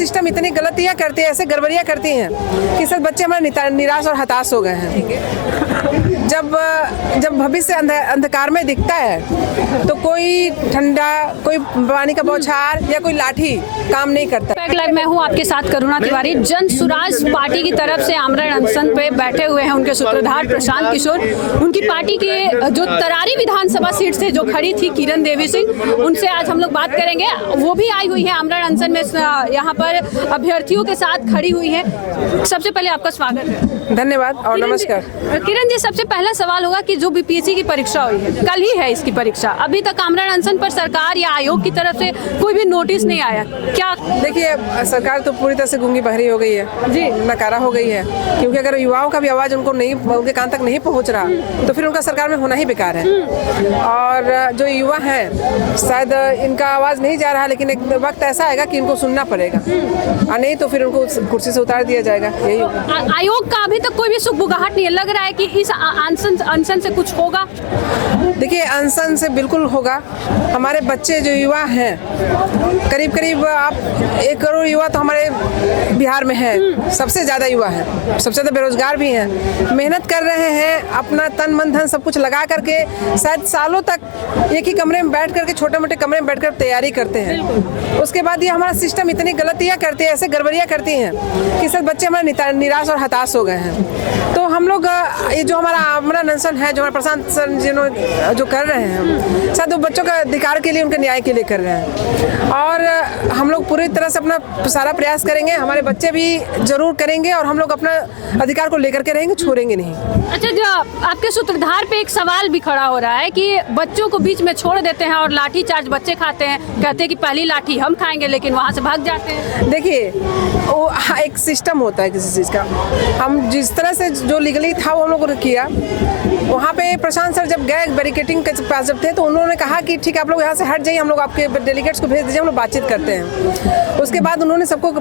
System इतनी गलतियां करती है, ऐसे गड़बड़ियां करती हैं कि सब बच्चे हमारे निराश और हताश हो गए हैं। जब भविष्य अंधकार में दिखता है तो कोई ठंडा, कोई पानी का बौछार या कोई लाठी काम नहीं करता। पैक लाइव में हूँ आपके साथ करुणा तिवारी। जन सुराज पार्टी की तरफ से आमरण अनशन पे बैठे हुए हैं उनके सूत्रधार प्रशांत किशोर। उनकी पार्टी के जो तरारी विधानसभा सीट से जो खड़ी थी किरण देवी सिंह, उनसे आज हम लोग बात करेंगे। वो भी आई हुई है आमरण अनशन में, यहाँ पर अभ्यर्थियों के साथ खड़ी हुई है। सबसे पहले आपका स्वागत है। धन्यवाद और नमस्कार। किरण जी, सबसे पहला सवाल होगा कि जो बीपीएससी की परीक्षा हुई है, कल ही है इसकी परीक्षा, अभी तक आमरण अनशन पर सरकार या आयोग की तरफ से कोई भी नोटिस नहीं आया। क्या देखिए, सरकार तो पूरी तरह से गूंगी बहरी हो गई है जी, नकारा हो गई है, क्योंकि अगर युवाओं का भी आवाज उनके कान तक नहीं पहुंच रहा तो फिर उनका सरकार में होना ही बेकार है। और जो युवा हैं, शायद इनका आवाज नहीं जा रहा, लेकिन एक वक्त ऐसा आएगा कि इनको सुनना पड़ेगा, और नहीं तो फिर उनको कुर्सी से उतार दिया जाएगा। यही आयोग का अभी तक कोई भी सुगबुगाहट नहीं लग रहा है कि इस अनशन से कुछ होगा। देखिए, अनशन से बिल्कुल होगा। हमारे बच्चे जो युवा हैं, करीब करीब आप 1 करोड़ युवा तो हमारे बिहार में है, सबसे ज़्यादा युवा है, सबसे ज़्यादा बेरोजगार भी हैं, मेहनत कर रहे हैं, अपना तन मन धन सब कुछ लगा करके शायद सालों तक एक ही कमरे में बैठ करके, छोटे मोटे कमरे में बैठ कर तैयारी करते हैं। उसके बाद ये हमारा सिस्टम इतनी गलतियाँ करती है, ऐसे गड़बड़ियाँ करती हैं कि सब बच्चे हमारे निराश और हताश हो गए हैं। तो हम लोग ये जो हमारा आमरण अनशन है, जो हमारे प्रशांत सर जो कर रहे हैं, शायद वो बच्चों का अधिकार के लिए, उनके न्याय के लिए कर रहे हैं, और हम लोग पूरी तरह से अपना सारा प्रयास करेंगे। हमारे बच्चे भी जरूर करेंगे और हम लोग अपना अधिकार को लेकर के रहेंगे, छोड़ेंगे नहीं। अच्छा, जो आपके सूत्रधार पे एक सवाल भी खड़ा हो रहा है कि बच्चों को बीच में छोड़ देते हैं और लाठी चार्ज बच्चे खाते हैं, कहते हैं कि पहली लाठी हम खाएंगे, लेकिन वहाँ से भाग जाते हैं। देखिए, वो एक सिस्टम होता है किसी चीज़ का। हम जिस तरह से जो लीगली था वो हम लोगों ने किया। वहाँ पे प्रशांत सर जब गए बैरिकेडिंग के पास जब थे, तो उन्होंने कहा कि ठीक है, आप लोग यहाँ से हट जाइए, हम लोग आपके डेलीगेट्स को भेज दीजिए, हम लोग बातचीत करते हैं। उसके बाद उन्होंने सबको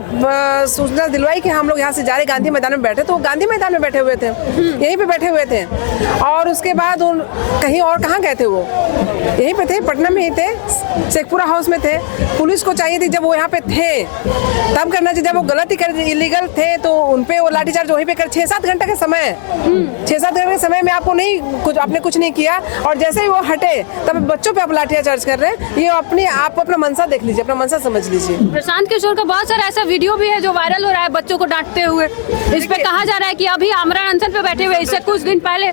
सूचना दिलवाई कि हम लोग यहाँ से जा रहे, गांधी मैदान में बैठे। तो वो गांधी मैदान में बैठे हुए थे, यहीं पे बैठे हुए थे। और उसके बाद कहीं और कहाँ गए थे, वो यहीं पे थे, पटना में ही थे, शेखपुरा हाउस में थे। पुलिस को चाहिए थी जब वो यहाँ पे थे तब करना चाहिए। जब वो गलती कर इलीगल थे तो उनपे वो लाठीचार्ज वहीं पे कर 6-7 घंटे के समय, 6-7 घंटे के समय में आपने कुछ नहीं किया, और जैसे ही वो हटे तब बच्चों पे आप लाठीचार्ज कर रहे हैं। ये आप अपना मनसा देख लीजिए, अपना मनसा समझ लीजिए। प्रशांत किशोर का बहुत सारा ऐसा वीडियो भी है जो वायरल हो रहा है बच्चों को डांटते हुए। इस पे कहा जा रहा है कि अभी आमरण अनशन पे बैठे हुए, इससे कुछ दिन पहले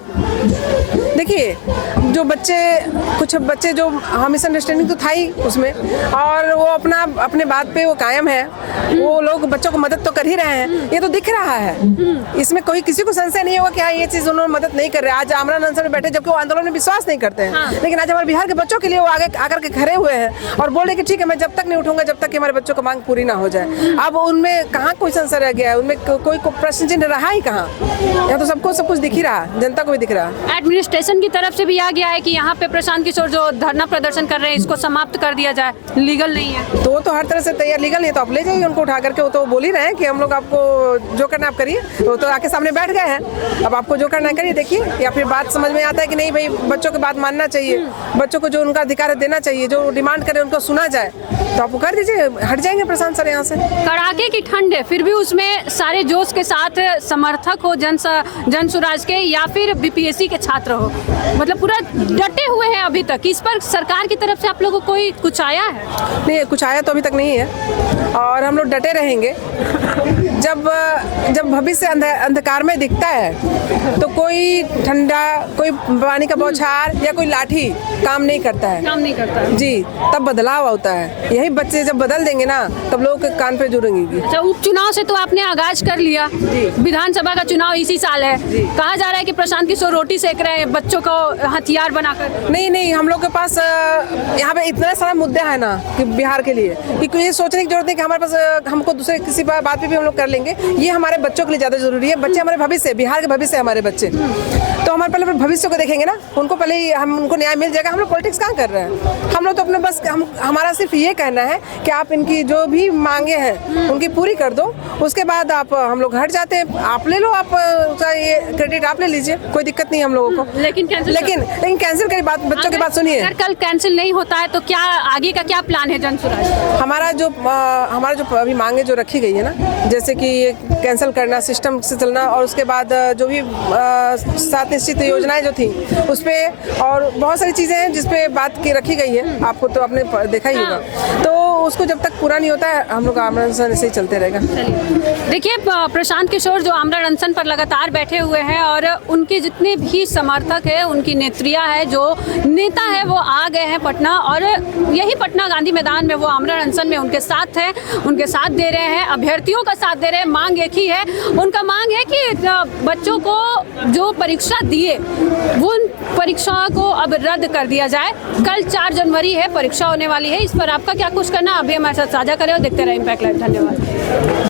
देखिए, जो कुछ बच्चे जो मिसअंडरस्टैंडिंग तो था ही उसमें, और वो अपने बात पे वो कायम है। वो लोग बच्चों को मदद तो कर ही रहे हैं, ये तो दिख रहा है। इसमें किसी को संशय नहीं होगा कि हाँ, ये चीज़ उन्होंने मदद नहीं कर रहे। आज आमरण अनशन में बैठे, जबकि वो आंदोलन में विश्वास नहीं करते हैं। हाँ। लेकिन आज हमारे बिहार के बच्चों के लिए वो आगे आकर के खड़े हुए हैं और बोल रहे कि ठीक है, मैं जब तक नहीं उठूंगा जब तक कि हमारे बच्चों की मांग पूरी ना हो जाए। अब उनमें कहाँ कोई संशय रह गया है, उनमें कोई प्रश्न चिन्ह रहा ही कहाँ। यहाँ तो सबको सब कुछ दिख ही रहा, जनता को भी दिख रहा। एडमिनिस्ट्रेशन की तरफ से भी आ गया है कि यहाँ पे प्रशांत किशोर जो धरना प्रदर्शन कर रहे हैं, इसको समाप्त कर दिया जाए, लीगल नहीं है। तो वो तो हर तरह से तैयार, लीगल नहीं तो आप ले जाइए उनको उठा करके। वो तो बोल ही रहे हैं कि हम लोग आपको जो करना आप करिए। वो तो आके सामने बैठ गए हैं, अब आपको जो करना है करिए, देखिए। या फिर बात समझ में आता है कि नहीं भाई, बच्चों की बात मानना चाहिए, बच्चों को जो उनका अधिकार देना चाहिए, जो डिमांड करे उनको सुना जाए, तो आप कर दीजिए, हट जाएंगे प्रशांत सर यहाँ से। कड़ाके की ठंड है, फिर भी उसमें सारे जोश के साथ समर्थक हो जन सुराज के या फिर बीपीएससी के छात्र हो, मतलब पूरा डटे हुए हैं अभी तक। इस पर सरकार की तरफ से आप लोगों को कोई कुछ आया है? नहीं, कुछ आया तो अभी तक नहीं है, और हम लोग डटे रहेंगे। जब भविष्य अंधकार में दिखता है तो कोई ठंडा, कोई पानी का बौछार या कोई लाठी काम नहीं करता है जी, तब बदलाव होता है। यही बच्चे जब बदल देंगे ना, तब लोग के कान पे जुड़ेंगे। अच्छा, उपचुनाव से तो आपने आगाज कर लिया, विधानसभा का चुनाव इसी साल है। कहा जा रहा है कि प्रशांत किशोर रोटी सेक रहे हैं बच्चों को हथियार बनाकर। नहीं, हम लोग के पास यहाँ पे इतना सारा मुद्दा है ना कि बिहार के लिए, कि ये सोचने की जरूरत नहीं कि हमारे पास हमको दूसरे किसी बात पे भी हम लोग कर लेंगे। ये हमारे बच्चों के लिए ज्यादा जरूरी है। बच्चे हमारे भविष्य, बिहार के भविष्य हमारे बच्चे। तो हमारे पहले भविष्य को देखेंगे ना, उनको पहले ही हम उनको न्याय मिल जाएगा। हम लोग पॉलिटिक्स कहाँ कर रहे हैं, हम लोग तो अपने बस हमारा सिर्फ ये कहना है कि आप इनकी जो भी मांगे हैं उनकी पूरी कर दो, उसके बाद आप हम लोग हट जाते हैं, आप ले लो, आप ये क्रेडिट आप ले लीजिए, कोई दिक्कत नहीं हम लोगों को। लेकिन कैंसिल करी बात, बच्चों की बात सुनिए। अगर कल कैंसिल नहीं होता है तो क्या आगे का क्या प्लान है जनसुराज? हमारा जो अभी मांगे जो रखी गई है ना, जैसे कि कैंसिल करना, सिस्टम से चलना, और उसके बाद जो भी 7 निश्चित योजनाएं जो थी उस पर, और बहुत सारी चीज़ें हैं जिस पे बात की रखी गई है, आपको तो आपने देखा ही होगा। तो उसको जब तक पूरा नहीं होता है हम लोग आमरण अनशन ऐसे ही चलते रहेगा। देखिए, प्रशांत किशोर जो आमरण अनशन पर लगातार बैठे हुए हैं और उनके जितने भी समर्थक है, उनकी नेत्रियां है, जो नेता है, वो आ गए हैं पटना, और यही पटना गांधी मैदान में वो आमरण अनशन में उनके साथ हैं, उनके साथ दे रहे हैं, अभ्यर्थियों का साथ दे रहे हैं। मांग एक ही है, उनका मांग है कि बच्चों को जो परीक्षा दिए वो परीक्षा को अब रद्द कर दिया जाए। कल 4 जनवरी है, परीक्षा होने वाली है, इस पर आपका क्या कुछ करना, अभी हमारे साथ साझा करें और देखते रहे इम्पैक्ट लाइव। धन्यवाद।